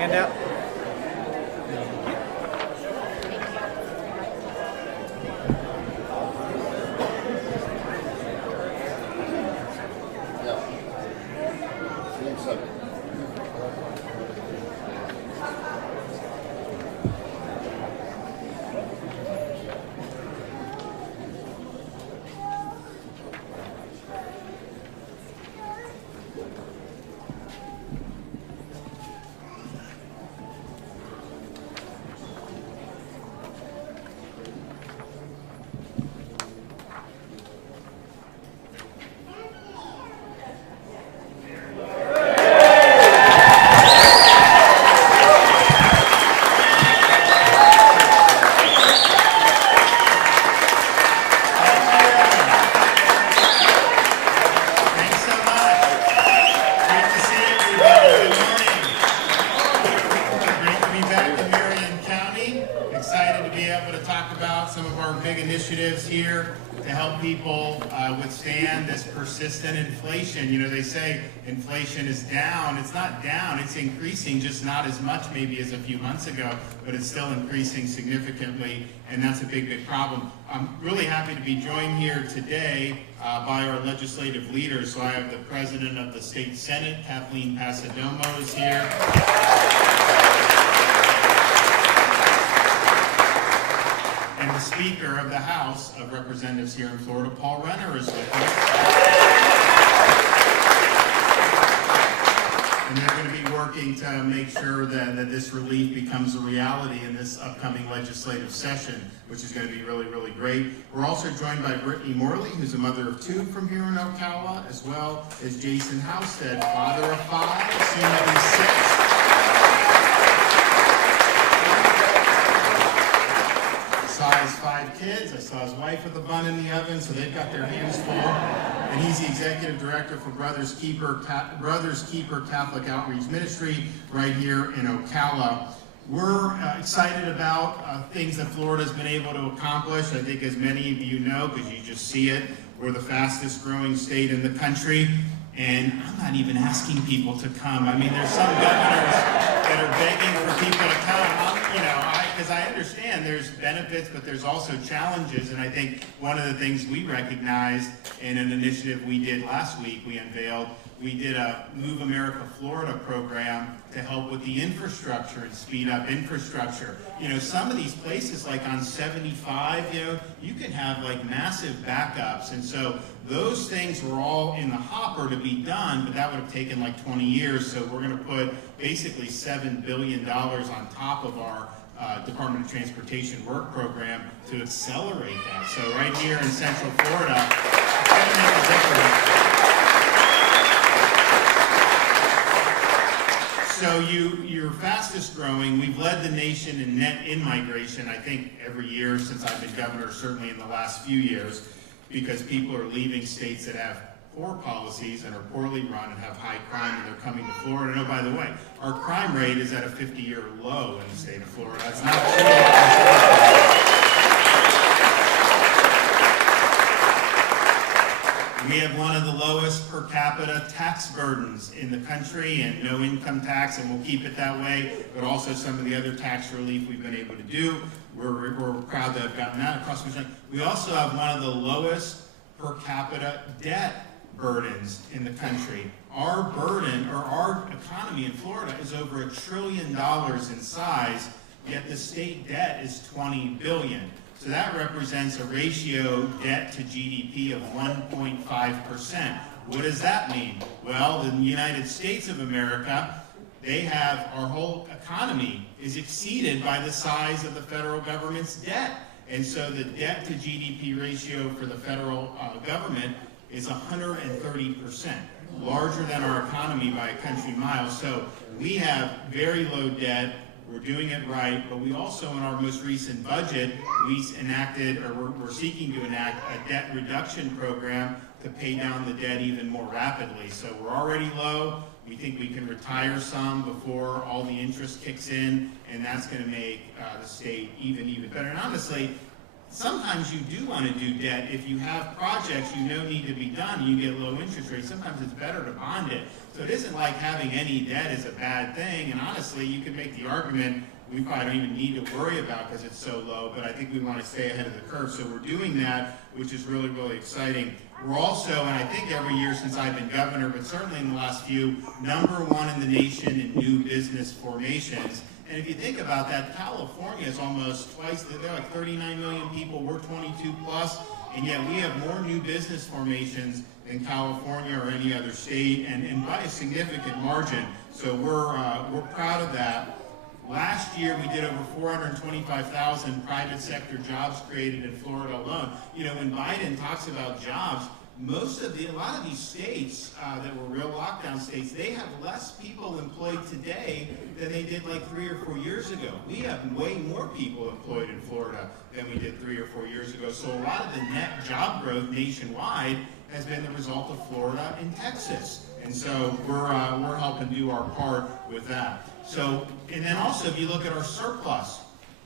Hand out. Withstand this persistent inflation. You know, they say inflation is down. It's not down, it's increasing, just not as much maybe as a few months ago, but it's still increasing significantly, and that's a big problem. I'm really happy to be joined here today by our legislative leaders. So I have the President of the State Senate, Kathleen Passidomo, is here. And the Speaker of the House of Representatives here in Florida, Paul Renner, is with us. And they're going to be working to make sure that this relief becomes a reality in this upcoming legislative session, which is going to be really great. We're also joined by Brittany Morley, who's a mother of 2 from here in Ocala, as well as Jason Housestead, father of 5, soon to be 6. His 5 kids. I saw his wife with a bun in the oven, so they've got their hands full. And he's the executive director for Brothers Keeper Catholic Outreach Ministry right here in Ocala. We're excited about things that Florida's been able to accomplish. I think, as many of you know, because you just see it, we're the fastest growing state in the country. And I'm not even asking people to come. I mean, there's some governors that are begging for people to come. Because I understand there's benefits, but there's also challenges. And I think one of the things we recognized in an initiative we did last week, we did a Move America Florida program to help with the infrastructure and speed up infrastructure. You know, some of these places, like on 75, you can have like massive backups. And so those things were all in the hopper to be done, but that would have taken like 20 years. So we're going to put basically $7 billion on top of our Department of Transportation work program to accelerate that. So right here in Central Florida, it's going to make a difference. So you're fastest growing. We've led the nation in net in-migration, I think, every year since I've been governor, certainly in the last few years, because people are leaving states that have poor policies and are poorly run and have high crime, and they're coming to Florida. And oh, by the way, our crime rate is at a 50-year low in the state of Florida. That's not true. We have one of the lowest per capita tax burdens in the country, and no income tax, and we'll keep it that way, but also some of the other tax relief we've been able to do. We're proud to have gotten that across the country. We also have one of the lowest per capita debt burdens in the country. Our burden, or our economy in Florida, is over $1 trillion in size, yet the state debt is $20 billion. So that represents a ratio debt to GDP of 1.5%. What does that mean? Well, in the United States of America, our whole economy is exceeded by the size of the federal government's debt. And so the debt to GDP ratio for the federal government is 130%, larger than our economy by a country mile. So we have very low debt. We're doing it right, but we also, in our most recent budget, we're seeking to enact a debt reduction program to pay down the debt even more rapidly. So we're already low. We think we can retire some before all the interest kicks in, and that's going to make the state even better. And honestly, sometimes you do want to do debt. If you have projects you know need to be done, you get low interest rates, sometimes it's better to bond it. So it isn't like having any debt is a bad thing, and honestly, you can make the argument we probably don't even need to worry about because it's so low, but I think we want to stay ahead of the curve. So we're doing that, which is really, really exciting. We're also, and I think every year since I've been governor, but certainly in the last few, #1 in the nation in new business formations. And if you think about that, California is almost twice, they're like 39 million people, we're 22 plus, and yet we have more new business formations than California or any other state, and by a significant margin. So we're proud of that. Last year, we did over 425,000 private sector jobs created in Florida alone. You know, when Biden talks about jobs, a lot of these states that were real lockdown states, they have less people employed today than they did like 3 or 4 years ago. We have way more people employed in Florida than we did 3 or 4 years ago. So a lot of the net job growth nationwide has been the result of Florida and Texas. And so we're helping do our part with that. So, and then also if you look at our surplus,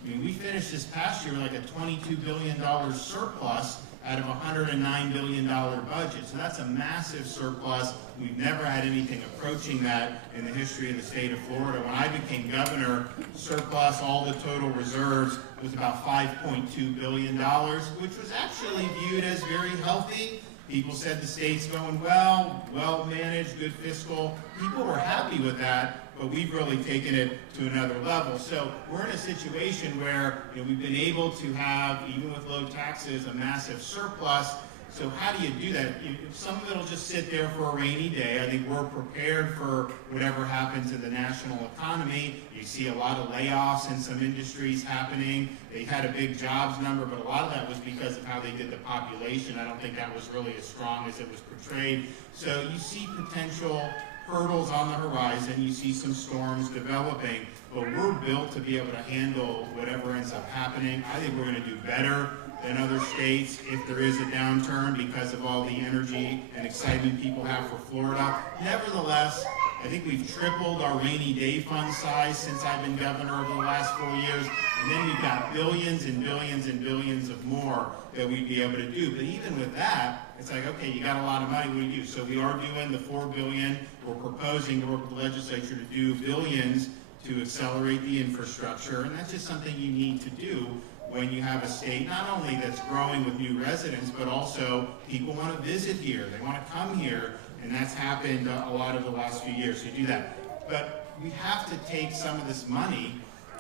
I mean, we finished this past year with like a $22 billion surplus out of a $109 billion budget. So that's a massive surplus. We've never had anything approaching that in the history of the state of Florida. When I became governor, surplus, all the total reserves, was about $5.2 billion, which was actually viewed as very healthy. People said the state's going well managed, good fiscal. People were happy with that, but we've really taken it to another level. So we're in a situation where we've been able to have, even with low taxes, a massive surplus. So how do you do that? Some of it will just sit there for a rainy day. I think we're prepared for whatever happens in the national economy. You see a lot of layoffs in some industries happening. They had a big jobs number, but a lot of that was because of how they did the population. I don't think that was really as strong as it was portrayed. So you see potential hurdles on the horizon. You see some storms developing, but we're built to be able to handle whatever ends up happening. I think we're going to do better than other states if there is a downturn because of all the energy and excitement people have for Florida. Nevertheless, I think we've tripled our rainy day fund size since I've been governor over the last 4 years, and then we've got billions and billions and billions of more that we'd be able to do. But even with that, it's like, okay, you got a lot of money, what do you do? So we are doing the $4 billion. We're proposing to work with the legislature to do billions to accelerate the infrastructure, and that's just something you need to do when you have a state not only that's growing with new residents, but also people want to visit here, they want to come here, and that's happened a lot over the last few years. So you do that. But we have to take some of this money,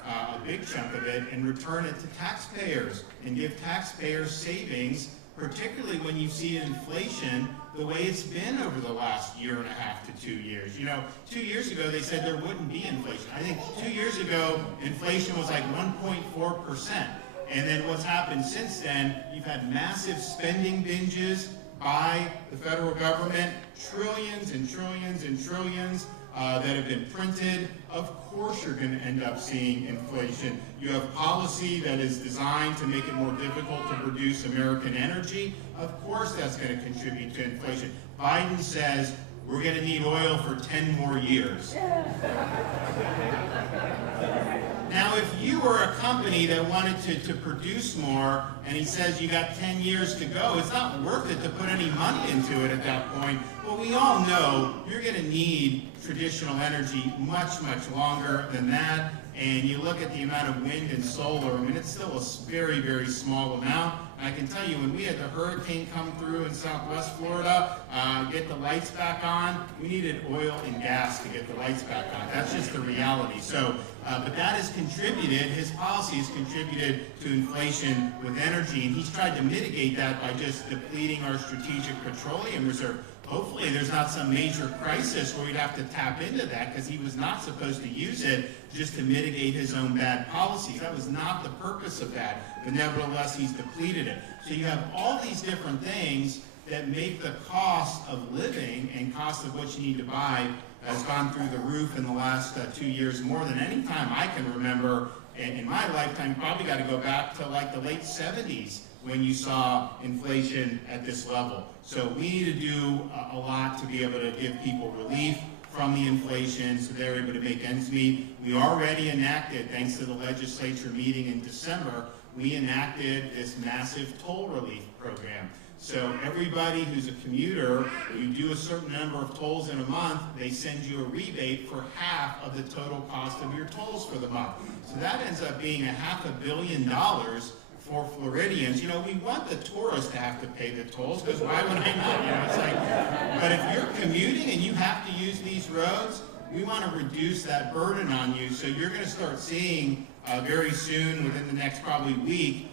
a big chunk of it, and return it to taxpayers and give taxpayers savings, particularly when you see inflation the way it's been over the last 1.5 to 2 years. 2 years ago they said there wouldn't be inflation. I think 2 years ago inflation was like 1.4%. And then what's happened since then, you've had massive spending binges by the federal government, trillions and trillions and trillions that have been printed. Of course you're going to end up seeing inflation. You have policy that is designed to make it more difficult to produce American energy. Of course that's going to contribute to inflation. Biden says we're going to need oil for 10 more years. Now, if you were a company that wanted to produce more, and he says you got 10 years to go, it's not worth it to put any money into it at that point. Well, we all know you're going to need traditional energy much, much longer than that. And you look at the amount of wind and solar, I mean, it's still a very, very small amount. And I can tell you, when we had the hurricane come through in Southwest Florida, get the lights back on, we needed oil and gas to get the lights back on. That's just the reality. So, but that has contributed, his policy has contributed to inflation with energy, and he's tried to mitigate that by just depleting our strategic petroleum reserve. Hopefully there's not some major crisis where we'd have to tap into that, because he was not supposed to use it just to mitigate his own bad policies. That was not the purpose of that, but nevertheless he's depleted it. So you have all these different things that make the cost of living and cost of what you need to buy has gone through the roof in the last 2 years, more than any time I can remember in my lifetime. Probably got to go back to like the late 70s when you saw inflation at this level. So we need to do a lot to be able to give people relief from the inflation so they're able to make ends meet. We already enacted, thanks to the legislature meeting in December, we enacted this massive toll relief program. So everybody who's a commuter, you do a certain number of tolls in a month, they send you a rebate for half of the total cost of your tolls for the month. So that ends up being $500 million for Floridians. You know, we want the tourists to have to pay the tolls, because why would I not? You know, it's like, but if you're commuting and you have to use these roads, we want to reduce that burden on you. So you're going to start seeing very soon, within the next probably week,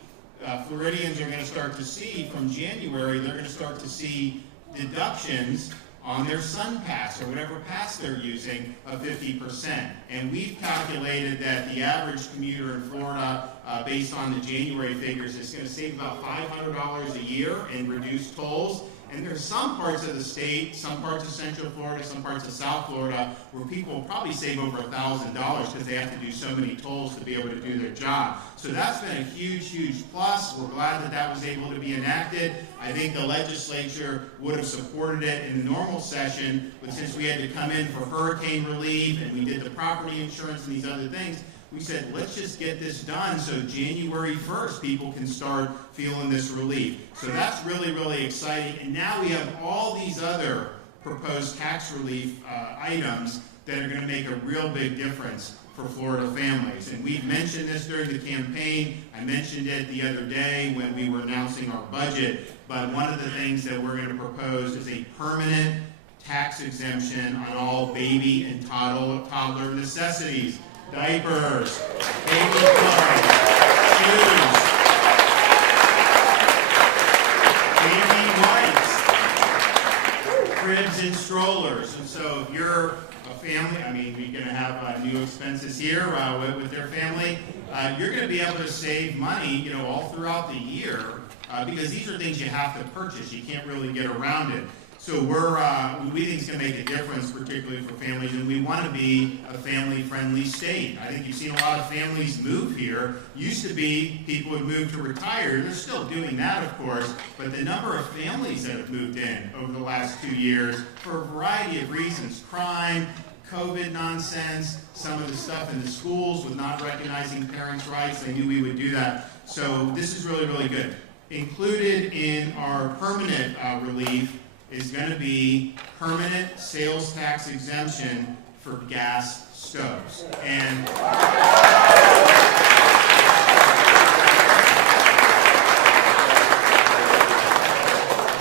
Floridians are going to start to see, from January, they're going to start to see deductions on their Sun Pass or whatever pass they're using of 50%. And we've calculated that the average commuter in Florida, based on the January figures, is going to save about $500 a year in reduced tolls. And there's some parts of the state, some parts of Central Florida, some parts of South Florida, where people will probably save over $1,000 because they have to do so many tolls to be able to do their job. So that's been a huge, huge plus. We're glad that that was able to be enacted. I think the legislature would have supported it in the normal session, but since we had to come in for hurricane relief and we did the property insurance and these other things, we said, let's just get this done so January 1st people can start feeling this relief. So that's really, really exciting. And now we have all these other proposed tax relief items that are going to make a real big difference for Florida families. And we've mentioned this during the campaign. I mentioned it the other day when we were announcing our budget. But one of the things that we're going to propose is a permanent tax exemption on all baby and toddler necessities. Diapers, baby clothes, shoes, baby wipes, cribs and strollers. And so if you're a family, I mean, you're going to have new expenses here with their family, you're going to be able to save money, you know, all throughout the year because these are things you have to purchase. You can't really get around it. So we think it's going to make a difference, particularly for families, and we want to be a family-friendly state. I think you've seen a lot of families move here. Used to be people would move to retire. They're still doing that, of course, but the number of families that have moved in over the last 2 years for a variety of reasons, crime, COVID nonsense, some of the stuff in the schools with not recognizing parents' rights, they knew we would do that. So this is really, really good. Included in our permanent relief is going to be permanent sales tax exemption for gas stoves. And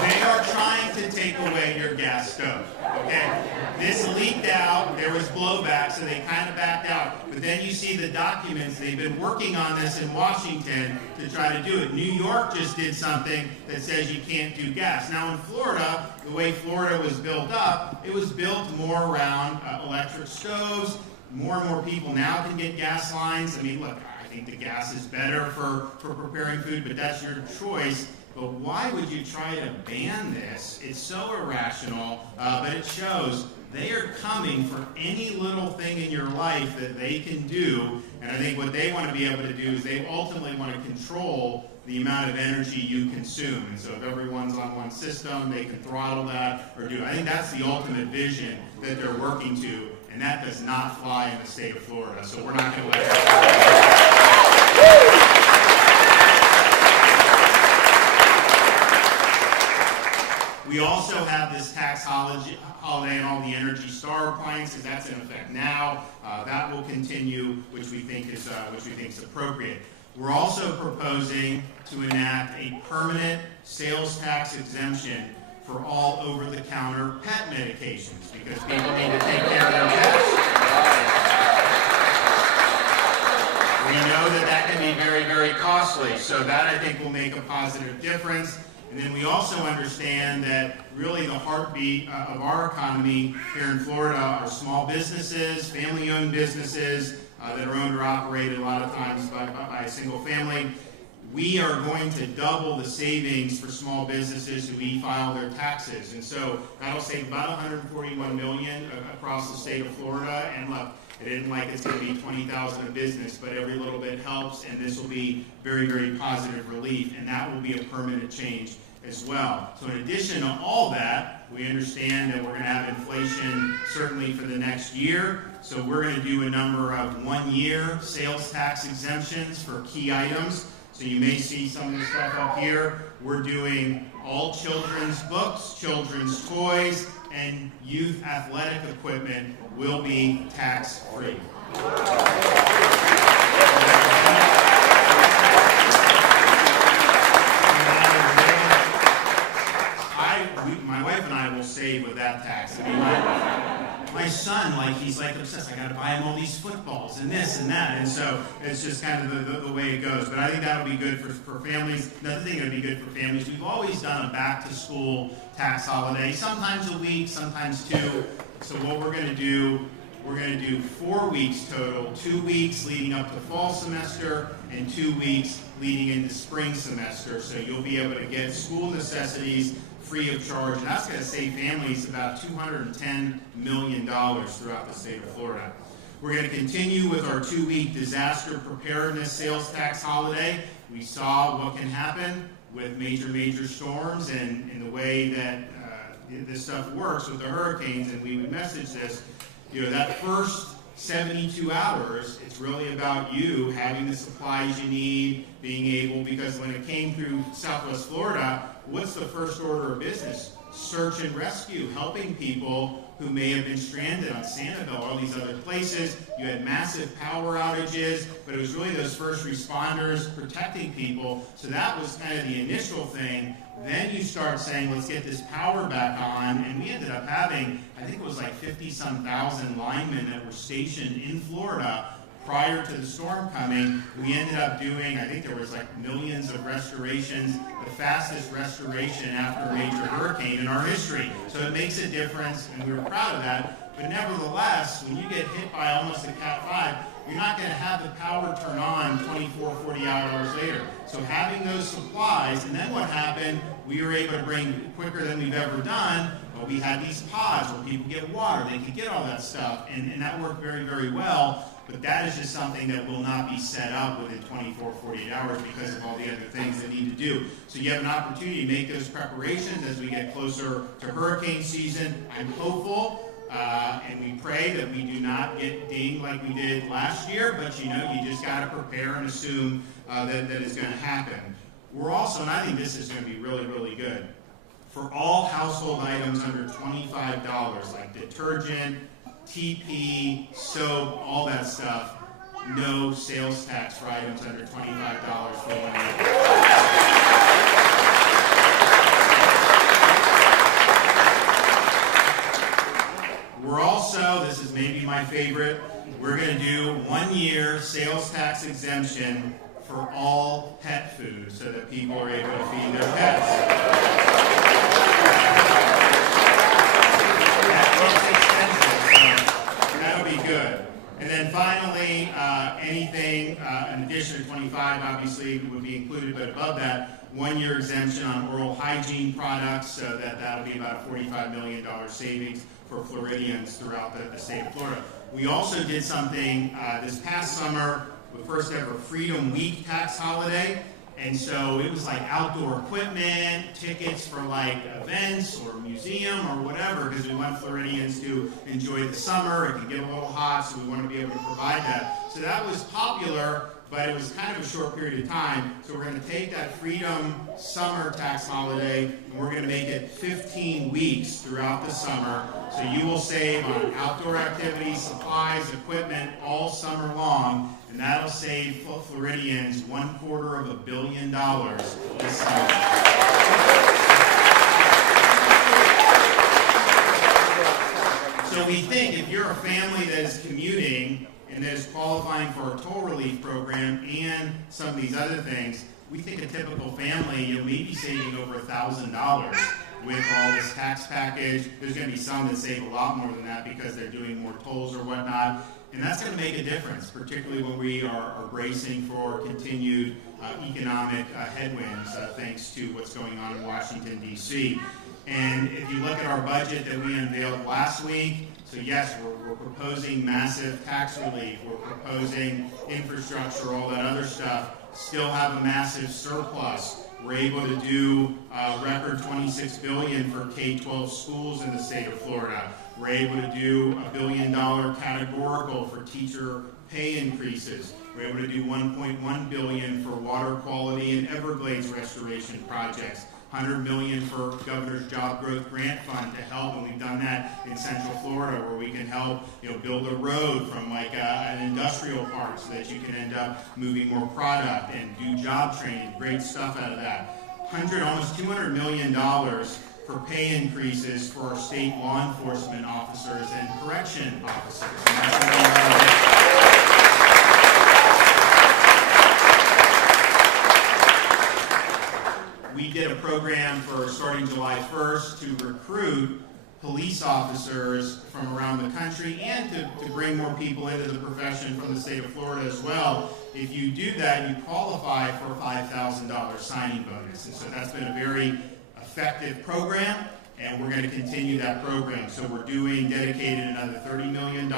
they are trying to take away your gas stove. Okay? This leaked out, there was blowback, so they kind of backed out. But then you see the documents, they've been working on this in Washington to try to do it. New York just did something that says you can't do gas. Now in Florida, the way Florida was built up, it was built more around electric stoves. More and more people now can get gas lines. I mean, look, I think the gas is better for preparing food, but that's your choice. But why would you try to ban this? It's so irrational, but it shows they are coming for any little thing in your life that they can do. And I think what they want to be able to do is they ultimately want to control the amount of energy you consume. And so if everyone's on one system, they can throttle that or do. I think that's the ultimate vision that they're working to, and that does not fly in the state of Florida. So we're not going to let that. We also have this tax holiday on all the Energy Star appliances. That's in effect now. That will continue, which we think is appropriate. We're also proposing to enact a permanent sales tax exemption for all over-the-counter pet medications because people need to take care of their pets. We know that can be very, very costly. So that, I think, will make a positive difference. And then we also understand that really the heartbeat of our economy here in Florida are small businesses, family-owned businesses that are owned or operated a lot of times by a single family. We are going to double the savings for small businesses who e-file their taxes. And so that'll save about $141 million across the state of Florida. And look, it isn't like it's going to be $20,000 a business, but every little bit helps, and this will be very, very positive relief, and that will be a permanent change as well. So in addition to all that, we understand that we're going to have inflation certainly for the next year, so we're going to do a number of one-year sales tax exemptions for key items. So you may see some of the stuff up here. We're doing all children's books, children's toys, and youth athletic equipment will be tax-free. My wife and I will save with that tax. I mean, my son, he's obsessed. I got to buy him all these footballs and this and that, and so it's just kind of the way it goes. But I think that'll be good for families. Another thing that'll be good for families. We've always done a back-to-school tax holiday, sometimes a week, sometimes two. So what we're going to do, we're going to do 4 weeks total, 2 weeks leading up to fall semester and 2 weeks leading into spring semester. So you'll be able to get school necessities free of charge, and that's going to save families about $210 million throughout the state of Florida. We're going to continue with our 2-week disaster preparedness sales tax holiday. We saw what can happen with major storms and the way that this stuff works with the hurricanes, and we would message this. That first 72 hours, it's really about you having the supplies you need, being able, because when it came through Southwest Florida, what's the first order of business? Search and rescue, helping people who may have been stranded on Sanibel, all these other places. You had massive power outages, but it was really those first responders protecting people. So that was kind of the initial thing. Then you start saying, let's get this power back on, and we ended up having, I think it was 50-some thousand linemen that were stationed in Florida prior to the storm coming. We ended up doing, I think there was millions of restorations, the fastest restoration after a major hurricane in our history. So it makes a difference, and we were proud of that. But nevertheless, when you get hit by almost a Cat 5, you're not going to have the power turn on 24, 40 hours later. So having those supplies, and then what happened, we were able to bring quicker than we've ever done. Well, we had these pods where people get water, they could get all that stuff, and that worked very, very well. But that is just something that will not be set up within 24, 48 hours because of all the other things that need to do. So you have an opportunity to make those preparations as we get closer to hurricane season. I'm hopeful. And we pray that we do not get dinged like we did last year, but you just got to prepare and assume that is going to happen. We're also, and I think this is going to be really, really good, for all household items under $25, like detergent, TP, soap, all that stuff, no sales tax for items under $25 for 1 year. We're also, this is maybe my favorite, we're going to do 1 year sales tax exemption for all pet food so that people are able to feed their pets. That'll be good. And then finally, anything in addition to 25 obviously would be included, but above that, 1 year exemption on oral hygiene products, so that'll be about a $45 million savings for Floridians throughout the state of Florida. We also did something this past summer, the first ever Freedom Week tax holiday. And so it was outdoor equipment, tickets for events or museum or whatever, because we want Floridians to enjoy the summer. It can get a little hot, so we want to be able to provide that. So that was popular, but it was kind of a short period of time. So we're going to take that Freedom Summer tax holiday, and we're going to make it 15 weeks throughout the summer. So you will save on outdoor activities, supplies, equipment all summer long, and that'll save Floridians $250 million this summer. So we think if you're a family that is commuting and that is qualifying for a toll relief program and some of these other things, we think a typical family, may be saving over $1,000 with all this tax package. There's going to be some that save a lot more than that because they're doing more tolls or whatnot. And that's going to make a difference, particularly when we are bracing for continued economic headwinds thanks to what's going on in Washington, D.C. And if you look at our budget that we unveiled last week, so yes, we're proposing massive tax relief, we're proposing infrastructure, all that other stuff, still have a massive surplus. We're able to do record $26 billion for K-12 schools in the state of Florida. We're able to do $1 billion categorical for teacher pay increases. We're able to do $1.1 billion for water quality and Everglades restoration projects. $100 million for Governor's Job Growth Grant Fund to help, and we've done that in Central Florida, where we can help, build a road from like an industrial park so that you can end up moving more product and do job training. Great stuff out of that. Almost $200 million for pay increases for our state law enforcement officers and correction officers. We did a program for starting July 1st to recruit police officers from around the country and to bring more people into the profession from the state of Florida as well. If you do that, you qualify for a $5,000 signing bonus. And so that's been a very effective program, and we're going to continue that program. So we're dedicated another $30 million.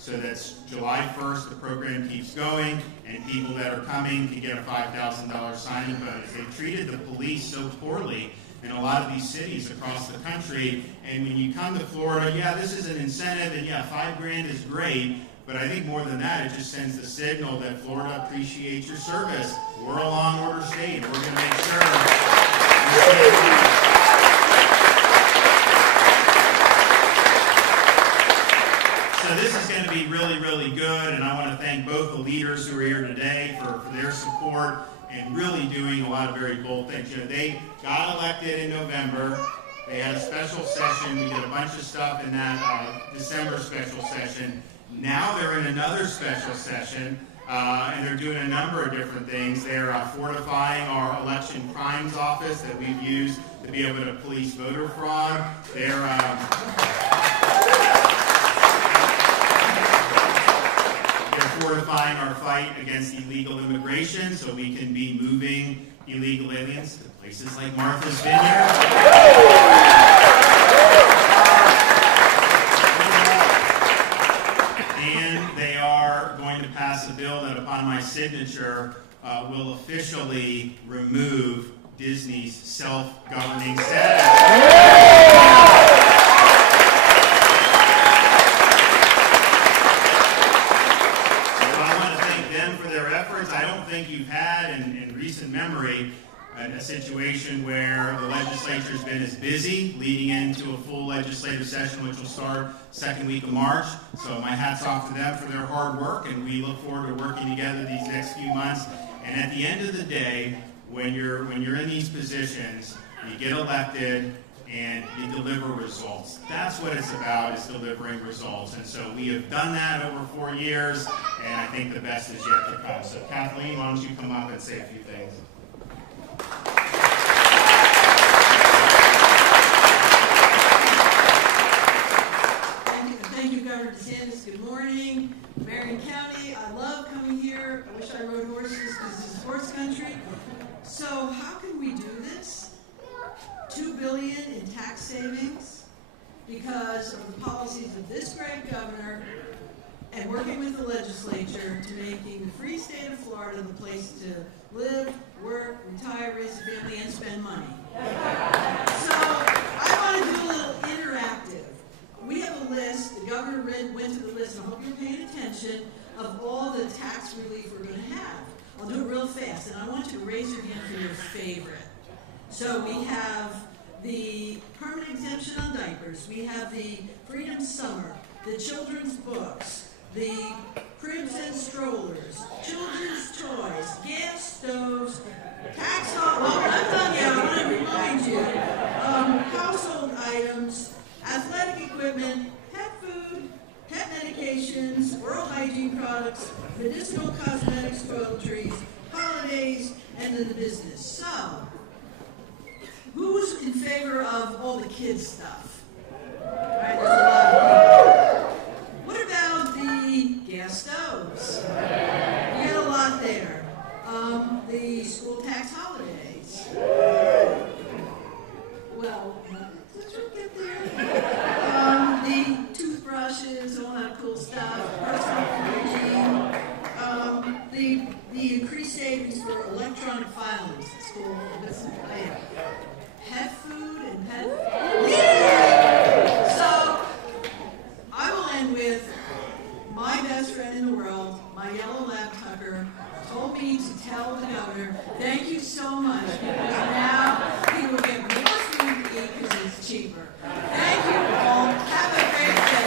So that's July 1st, the program keeps going, and people that are coming can get a $5,000 signing bonus. They treated the police so poorly in a lot of these cities across the country, and when you come to Florida, yeah, this is an incentive, and yeah, $5,000 is great, but I think more than that, it just sends the signal that Florida appreciates your service. We're a law and order state. We're going to make sure So this is going to be really, really good, and I want to thank both the leaders who are here today for their support and really doing a lot of very bold things. They got elected in November. They had a special session. We did a bunch of stuff in that December special session. Now they're in another special session, and they're doing a number of different things. They're fortifying our election crimes office that we've used to be able to police voter fraud. They're fortifying our fight against illegal immigration so we can be moving illegal aliens to places like Martha's Vineyard. And they are going to pass a bill that, upon my signature, will officially remove Disney's self-governing status. You've had in recent memory a situation where the legislature has been as busy leading into a full legislative session, which will start second week of March. So my hat's off to them for their hard work, and we look forward to working together these next few months. And at the end of the day, when you're in these positions, you get elected and you deliver results. That's what it's about, is delivering results. And so we have done that over 4 years, and I think the best is yet to come. So Kathleen, why don't you come up and say a few things? Thank you, Governor DeSantis. Good morning. Marion County, I love coming here. I wish I rode horses because it's a sports country. So how can we do this? $2 billion in tax savings because of the policies of this great governor and working with the legislature to making the free state of Florida the place to live, work, retire, raise a family, and spend money. So I want to do a little interactive. We have a list. The governor went to the list, and I hope you're paying attention, of all the tax relief we're going to have. I'll do it real fast, and I want you to raise your hand for your favorite. So we have the permanent exemption on diapers, we have the Freedom Summer, the children's books, the cribs and strollers, children's toys, gas stoves, tax I'm done yet, I want to remind you, household items, athletic equipment, pet food, pet medications, oral hygiene products, medicinal cosmetics, toiletries, holidays, and then the business. So, who's in favor of all the kids' stuff? All right, there's a lot of people. What about the gas stoves? You get a lot there. The school tax holidays. Well, let's get there. The toothbrushes, all that cool stuff. Personal hygiene. The increased savings for electronic filings at school. Pet food and pet food. Yeah! So, I will end with my best best friend in the world, my yellow lab Tucker, told me to tell the governor, thank you so much, because now he will get more food to eat because it's cheaper. Thank you all. Have a great day.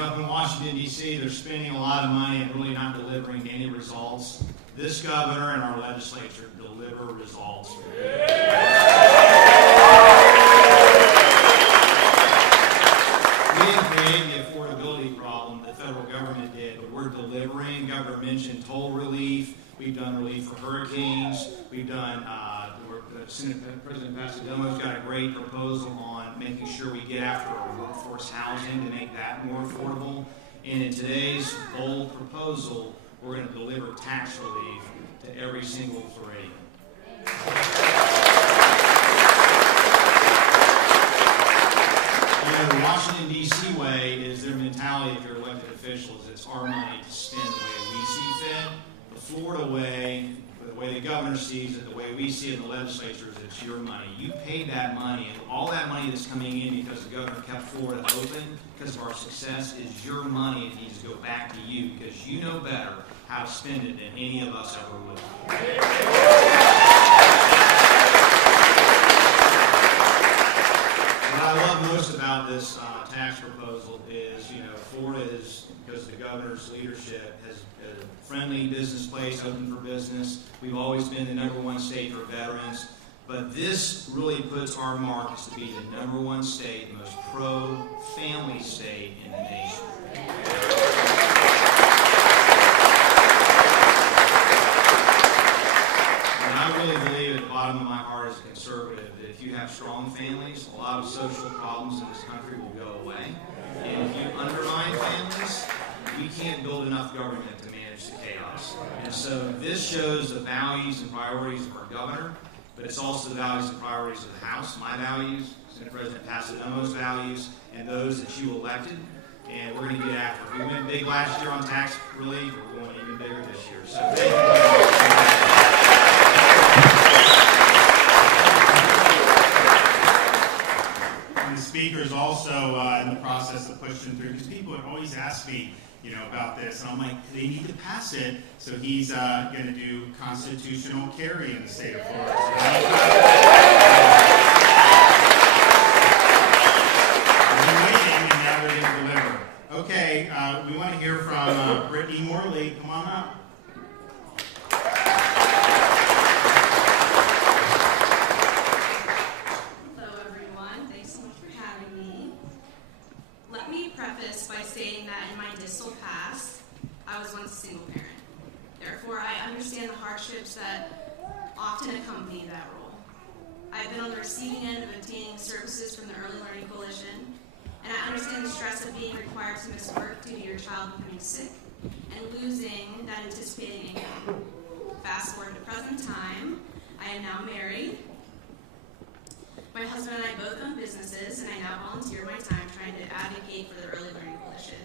Up in Washington, D.C., they're spending a lot of money and really not delivering any results. This governor and our legislature deliver results. We didn't create the affordability problem the federal government did, but we're delivering. Governor mentioned toll relief. We've done relief for hurricanes. We've done, President Passidomo's got a great proposal on making sure we get after our workforce housing to make that more affordable. And in today's bold proposal, we're going to deliver tax relief to every single Floridian. The Washington, D.C. way is their mentality if you're elected officials. It's our money to spend the way we see fit. The Florida way, the way the governor sees it, the way we see it in the legislature is it's your money. You paid that money, and all that money that's coming in because the governor kept Florida open because of our success is your money. It needs to go back to you because you know better how to spend it than any of us ever would. What I love most about this tax proposal is, Florida is, because of the governor's leadership, has a friendly business place, open for business. We've always been the #1 state for veterans. But this really puts our mark as to be the #1 state, the most pro-family state in the nation. And I really believe at the bottom of my heart as a conservative that if you have strong families, a lot of social problems in this country will go away. And if you undermine families, we can't build enough government to manage the chaos. And so this shows the values and priorities of our governor, but it's also the values and priorities of the House, my values, Senate President Passidomo's values, and those that you elected. And we're going to get after it. We went big last year on tax relief. We're going even bigger this year. So thank you. And the speaker is also in the process of pushing through, because people have always asked me, about this, and I'm like, they need to pass it. So he's going to do constitutional carry in the state of Florida. We've been waiting, and now they're going to deliver. Okay, we want to hear from Brittany Morley. Come on up. Hello, everyone. Thanks so much for having me. Let me preface by saying that in my distal past, I was once a single parent. Therefore, I understand the hardships that often accompany that role. I've been on the receiving end of obtaining services from the Early Learning Coalition, and I understand the stress of being required to miss work due to your child becoming sick and losing that anticipated income. Fast forward to present time, I am now married. My husband and I both own businesses, and I now volunteer my time trying to advocate for the Early Learning Coalition.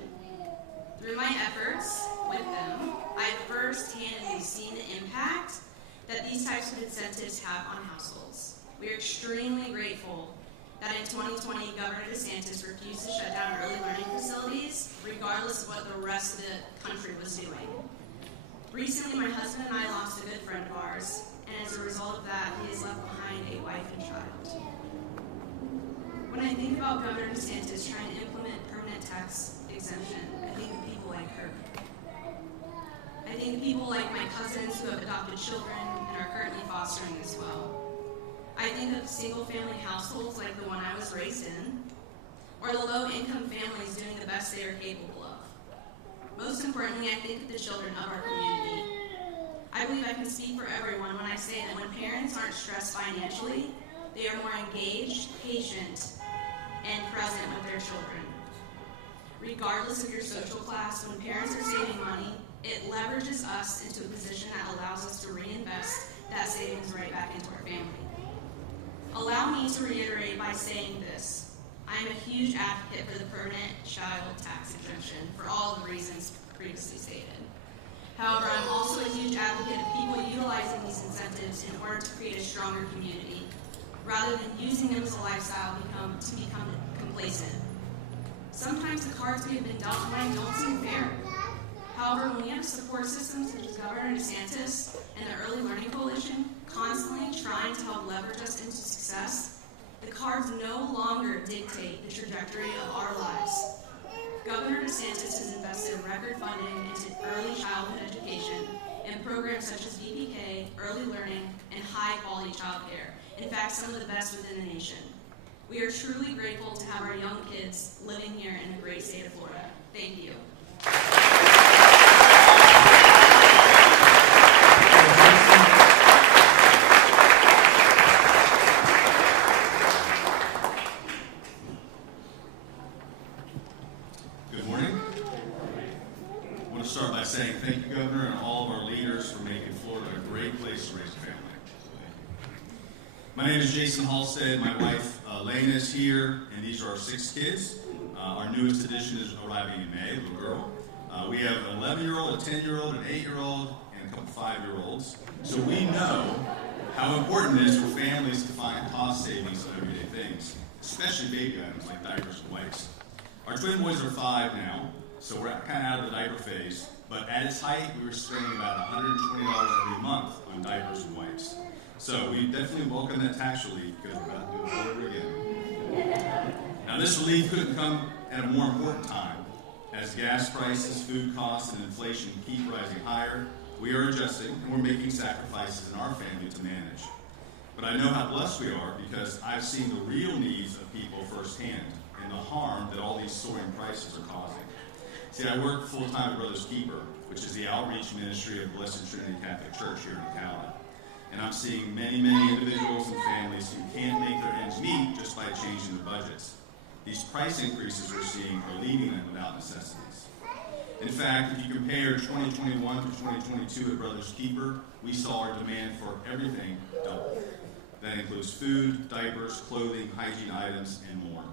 Through my efforts with them, I've firsthand seen the impact that these types of incentives have on households. We are extremely grateful that in 2020, Governor DeSantis refused to shut down early learning facilities, regardless of what the rest of the country was doing. Recently, my husband and I lost a good friend of ours, and as a result of that, he has left behind a wife and child. When I think about Governor DeSantis trying to implement permanent tax exemption, I think of people like her. I think of people like my cousins who have adopted children and are currently fostering as well. I think of single-family households like the one I was raised in, or the low-income families doing the best they are capable of. Most importantly, I think of the children of our community. I believe I can speak for everyone when I say that when parents aren't stressed financially, they are more engaged, patient, and present with their children. Regardless of your social class, when parents are saving money, it leverages us into a position that allows us to reinvest that savings right back into our family. Allow me to reiterate by saying this. I am a huge advocate for the permanent child tax exemption. section for all the reasons previously stated. However, I'm also a huge advocate of people utilizing these incentives in order to create a stronger community, rather than using them as a lifestyle to become complacent. Sometimes the cards we have been dealt away don't seem fair. However, when we have support systems such as Governor DeSantis and the Early Learning Coalition constantly trying to help leverage us into success, the cards no longer dictate the trajectory of our lives. Governor DeSantis has invested record funding into early childhood education and programs such as VPK, early learning, and high-quality childcare. In fact, some of the best within the nation. We are truly grateful to have our young kids living here in the great state of Florida. Thank you. Good morning. I want to start by saying thank you, Governor, and all of our leaders for making Florida a great place to raise a family. My name is Jason Halstead. My wife, Lena, is here, and these are our 6 kids. Our newest addition is arriving in May, a little girl. We have an 11-year-old, a 10-year-old, an 8-year-old, and a couple 5-year-olds. So we know how important it is for families to find cost savings on everyday things, especially baby items like diapers and wipes. Our twin boys are 5 now, so we're kind of out of the diaper phase. But at its height, we were spending about $120 every month on diapers and wipes. So we definitely welcome that tax relief because we're about to do it all over again. Now this relief couldn't come at a more important time. As gas prices, food costs, and inflation keep rising higher, we are adjusting and we're making sacrifices in our family to manage. But I know how blessed we are because I've seen the real needs of people firsthand and the harm that all these soaring prices are causing. See, I work full-time at Brothers Keeper, which is the outreach ministry of Blessed Trinity Catholic Church here in Ocala. And I'm seeing many, many individuals and families who can't make their ends meet just by changing their budgets. These price increases we're seeing are leaving them without necessities. In fact, if you compare 2021 to 2022 at Brothers Keeper, we saw our demand for everything double. That includes food, diapers, clothing, hygiene items, and more.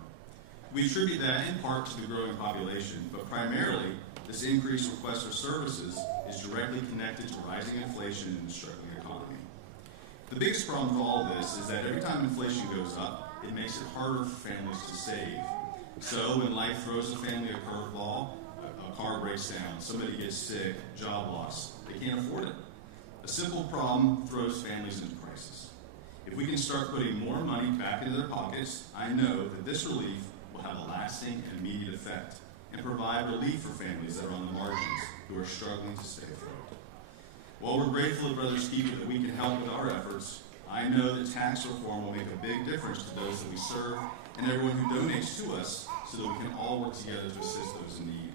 We attribute that in part to the growing population, but primarily, this increased request for services is directly connected to rising inflation and the struggling economy. The biggest problem with all this is that every time inflation goes up, it makes it harder for families to save. So when life throws a family a curveball, a car breaks down, somebody gets sick, job loss, they can't afford it. A simple problem throws families into crisis. If we can start putting more money back into their pockets, I know that this relief will have a lasting and immediate effect and provide relief for families that are on the margins who are struggling to stay afloat. While we're grateful at Brothers Keeper that we can help with our efforts, I know that tax reform will make a big difference to those that we serve and everyone who donates to us so that we can all work together to assist those in need.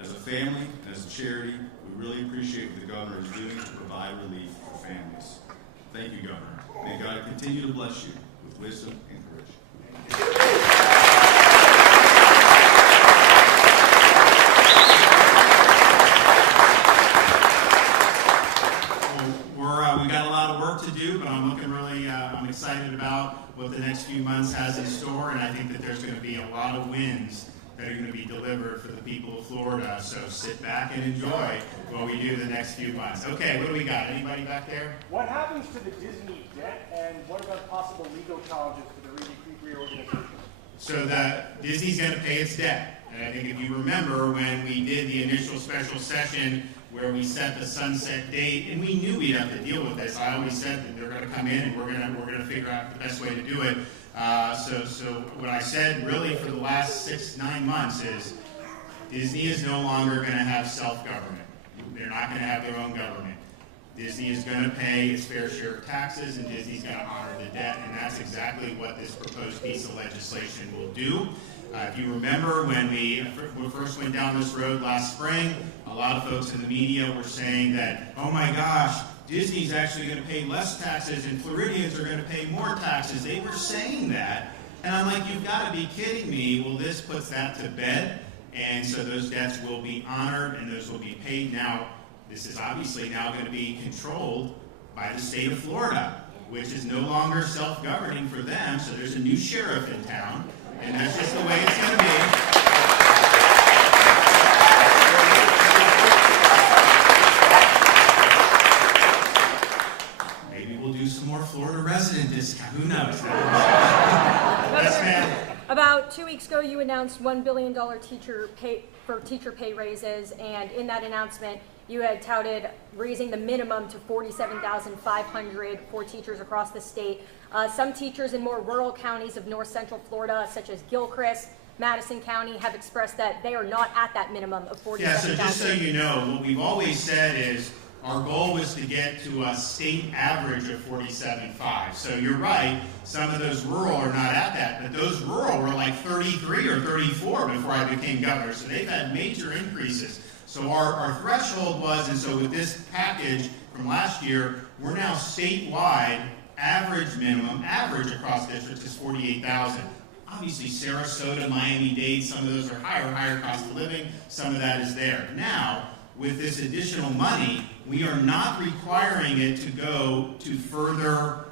As a family and as a charity, we really appreciate what the Governor is doing to provide relief for families. Thank you, Governor. May God continue to bless you with wisdom and courage. We got a lot of work to do, but I'm looking really, I'm excited about what the next few months has in store, and I think that there's going to be a lot of wins that are going to be delivered for the people of Florida. So sit back and enjoy what we do the next few months. Okay, what do we got? Anybody back there? What happens to the Disney debt, and what about possible legal challenges for the reorganization? So Disney's going to pay its debt. And I think if you remember when we did the initial special session where we set the sunset date, and we knew we'd have to deal with this. I always said that they're going to come in and we're going to figure out the best way to do it. So what I said really for the last 6-9 months is Disney is no longer going to have self-government. They're not going to have their own government. Disney is going to pay its fair share of taxes, and Disney's going to honor the debt, and that's exactly what this proposed piece of legislation will do. If you remember when we first went down this road last spring, a lot of folks in the media were saying that, oh my gosh, Disney's actually going to pay less taxes and Floridians are going to pay more taxes. They were saying that, and I'm like, you've got to be kidding me. Well, this puts that to bed, and so those debts will be honored and those will be paid. Now, this is obviously now going to be controlled by the state of Florida, which is no longer self-governing for them, so there's a new sheriff in town. And that's just the way it's going to be. you announced $1 billion teacher pay raises, and in that announcement, you had touted raising the minimum to $47,500 for teachers across the state. Some teachers in more rural counties of north central Florida, such as Gilchrist, Madison County, have expressed that they are not at that minimum of $47,000. Yeah, so just so you know, what we've always said is our goal was to get to a state average of 47.5. So you're right, some of those rural are not at that, but those rural were like 33 or 34 before I became governor. So they've had major increases. So our threshold was, and so with this package from last year, we're now statewide average minimum, average across districts is 48,000. Obviously, Sarasota, Miami-Dade, some of those are higher cost of living. Some of that is there. Now, with this additional money, we are not requiring it to go to further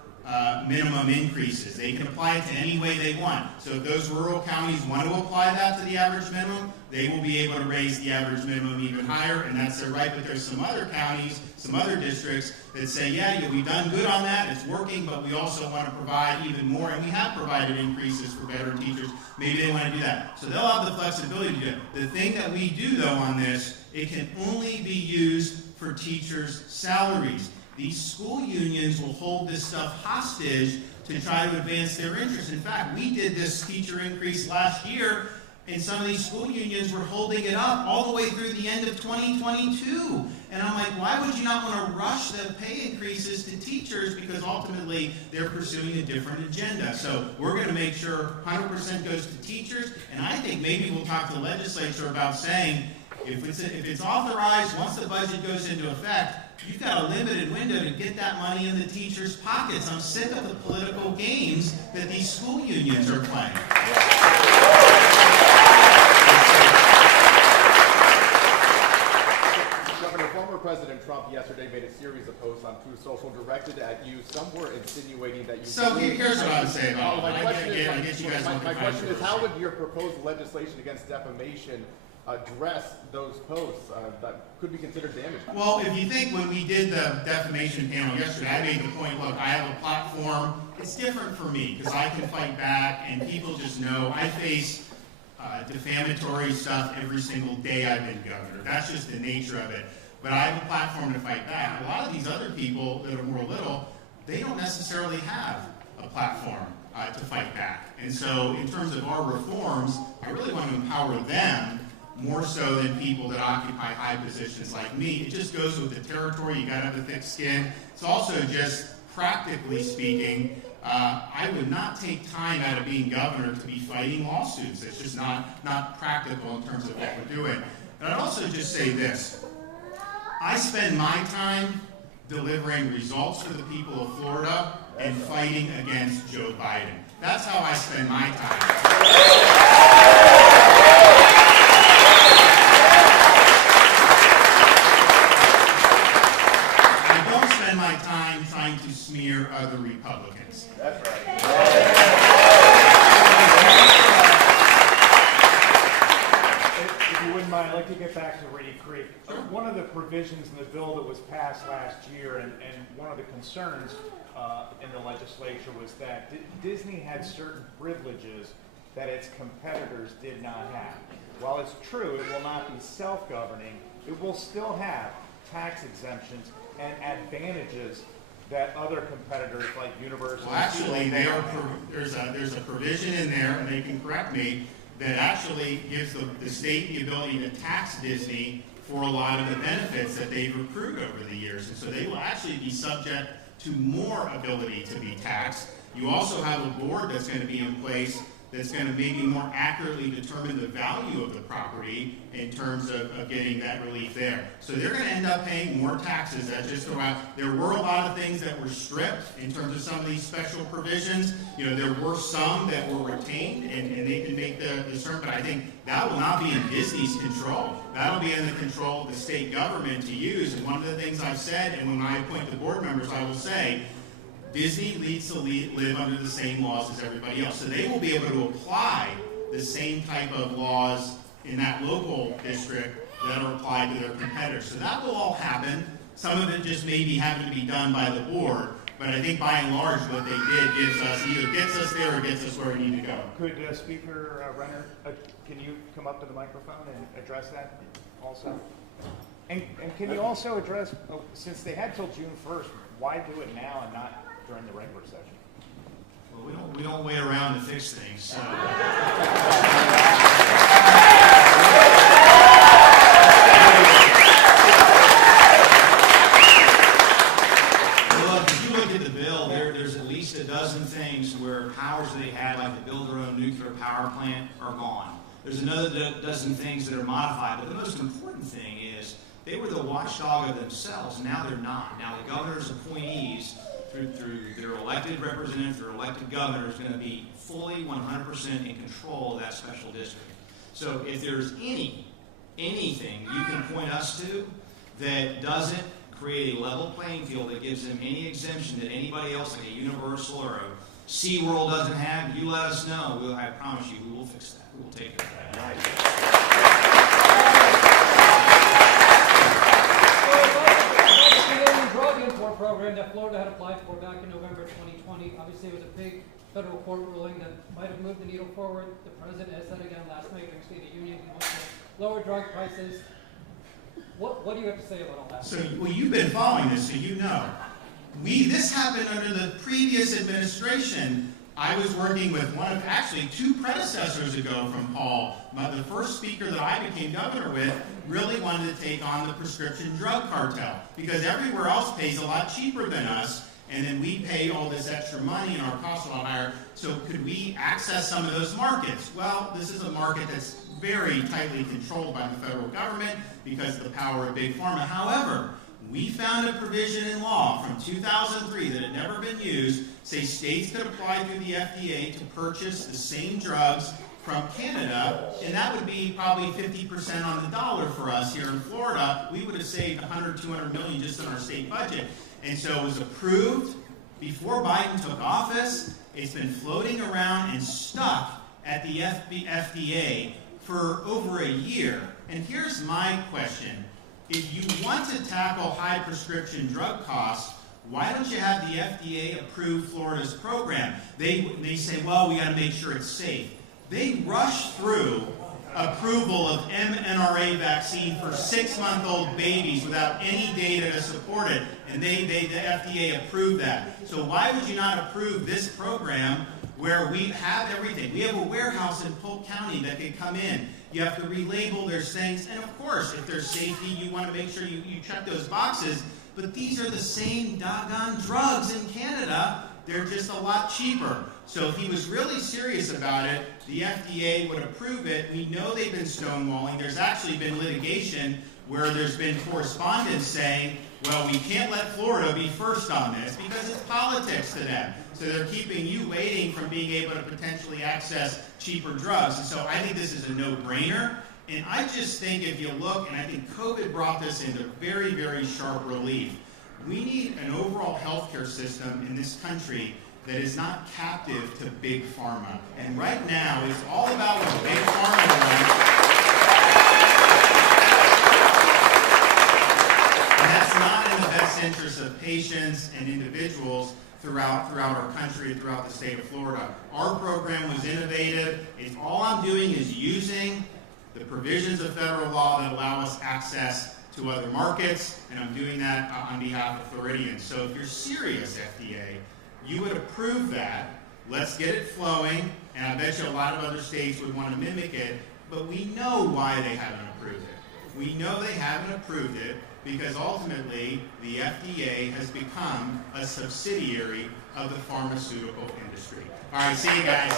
minimum increases. They can apply it to any way they want. So if those rural counties want to apply that to the average minimum, they will be able to raise the average minimum even higher, and that's their right. But there's some other counties, some other districts that say, yeah, we've done good on that, it's working, but we also want to provide even more, and we have provided increases for veteran teachers. Maybe they want to do that. So they'll have the flexibility to do it. The thing that we do, though, on this, it can only be used for teachers' salaries. These school unions will hold this stuff hostage to try to advance their interests. In fact, we did this teacher increase last year, and some of these school unions were holding it up all the way through the end of 2022. And I'm like, why would you not want to rush the pay increases to teachers? Because ultimately, they're pursuing a different agenda. So we're going to make sure 100% goes to teachers, and I think maybe we'll talk to the legislature about saying, if it's authorized, once the budget goes into effect, you've got a limited window to get that money in the teachers' pockets. I'm sick of the political games that these school unions are playing. Governor, former President Trump yesterday made a series of posts on Truth Social directed at you. Some were insinuating that you... So here's what I would say about it. My question is, how would controversial. your proposed legislation against defamation address those posts that could be considered damaging? Well, if you think when we did the defamation panel yesterday, I made the point, look, I have a platform. It's different for me because I can fight back, and people just know I face defamatory stuff every single day I've been governor. That's just the nature of it. But I have a platform to fight back. A lot of these other people that are more little, they don't necessarily have a platform to fight back. And so in terms of our reforms, I really want to empower them more so than people that occupy high positions like me. It just goes with the territory. You got to have a thick skin. It's also just practically speaking, I would not take time out of being governor to be fighting lawsuits. It's just not practical in terms of what we're doing. And I'd also just say this. I spend my time delivering results for the people of Florida and fighting against Joe Biden. That's how I spend my time. I don't spend my time trying to smear other Republicans. That's right. If you wouldn't mind, I'd like to get back to Rainy Creek. One of the provisions in the bill that was passed last year, and one of the concerns in the legislature was that Disney had certain privileges that its competitors did not have. While it's true it will not be self-governing, it will still have tax exemptions and advantages that other competitors like universities... Well, actually, there's a provision in there, and they can correct me, that actually gives the state the ability to tax Disney for a lot of the benefits that they've accrued over the years. And so they will actually be subject to more ability to be taxed. You also have a board that's going to be in place that's going to maybe more accurately determine the value of the property in terms of getting that relief there. So they're going to end up paying more taxes. That's just around. There were a lot of things that were stripped in terms of some of these special provisions. You know, there were some that were retained, and they can make the discernment, but I think that will not be in Disney's control. That'll be in the control of the state government to use. And one of the things I've said, and when I appoint the board members, I will say, Disney needs to live under the same laws as everybody else. So they will be able to apply the same type of laws in that local district that are applied to their competitors. So that will all happen. Some of it just may be having to be done by the board. But I think by and large, what they did either gets us there or gets us where we need to go. Could Speaker Renner, can you come up to the microphone and address that also? And can you also address, since they had till June 1st, why do it now and not during the regular session? Well, we don't wait around to fix things. So. There's at least a dozen things where powers that they had, like to build their own nuclear power plant, are gone. There's another dozen things that are modified, but the most important thing is they were the watchdog of themselves, and now they're not. Now the governor's appointees, through their elected representatives, their elected governor, is going to be fully 100% in control of that special district. So if there's anything you can point us to that doesn't create a level playing field that gives them any exemption that anybody else, like a Universal or a SeaWorld doesn't have, you let us know. I promise you, we will fix that. We will take care of that. The drug import program that Florida had applied for back in November 2020, obviously it was a big federal court ruling that might have moved the needle forward. The president has said again last night during State of the Union he wants to lower drug prices. What do you have to say about all that? So, well, you've been following this, so you know. This happened under the previous administration. I was working with actually two predecessors ago from Paul. The first speaker that I became governor with really wanted to take on the prescription drug cartel because everywhere else pays a lot cheaper than us, and then we pay all this extra money and our costs are a lot higher. So could we access some of those markets? Well, this is a market that's very tightly controlled by the federal government because of the power of big pharma. However, we found a provision in law from 2003 that had never been used, say states could apply through the FDA to purchase the same drugs from Canada, and that would be probably 50% on the dollar for us here in Florida. We would have saved $100, $200 million just in our state budget. And so it was approved before Biden took office. It's been floating around and stuck at the FDA for over a year. And here's my question. If you want to tackle high prescription drug costs, why don't you have the FDA approve Florida's program? They say, well, we got to make sure it's safe. They rush through approval of mRNA vaccine for 6-month-old babies without any data to support it, and the FDA approved that. So why would you not approve this program where we have everything? We have a warehouse in Polk County that can come in. You have to relabel their things, and of course, if there's safety, you want to make sure you check those boxes. But these are the same doggone drugs in Canada. They're just a lot cheaper. So if he was really serious about it, the FDA would approve it. We know they've been stonewalling. There's actually been litigation where there's been correspondence saying, well, we can't let Florida be first on this because it's politics to them. So they're keeping you waiting from being able to potentially access cheaper drugs. And so I think this is a no-brainer. And I just think if you look, and I think COVID brought this into very, very sharp relief, we need an overall healthcare system in this country that is not captive to big pharma. And right now, it's all about what big pharma wants. And that's not in the best interest of patients and individuals throughout our country and throughout the state of Florida. Our program was innovative. It's all I'm doing is using the provisions of federal law that allow us access to other markets, and I'm doing that on behalf of Floridians. So if you're serious, FDA, you would approve that. Let's get it flowing, and I bet you a lot of other states would want to mimic it, but we know why they haven't approved it. We know they haven't approved it because ultimately the FDA has become a subsidiary of the pharmaceutical industry. All right, see you guys.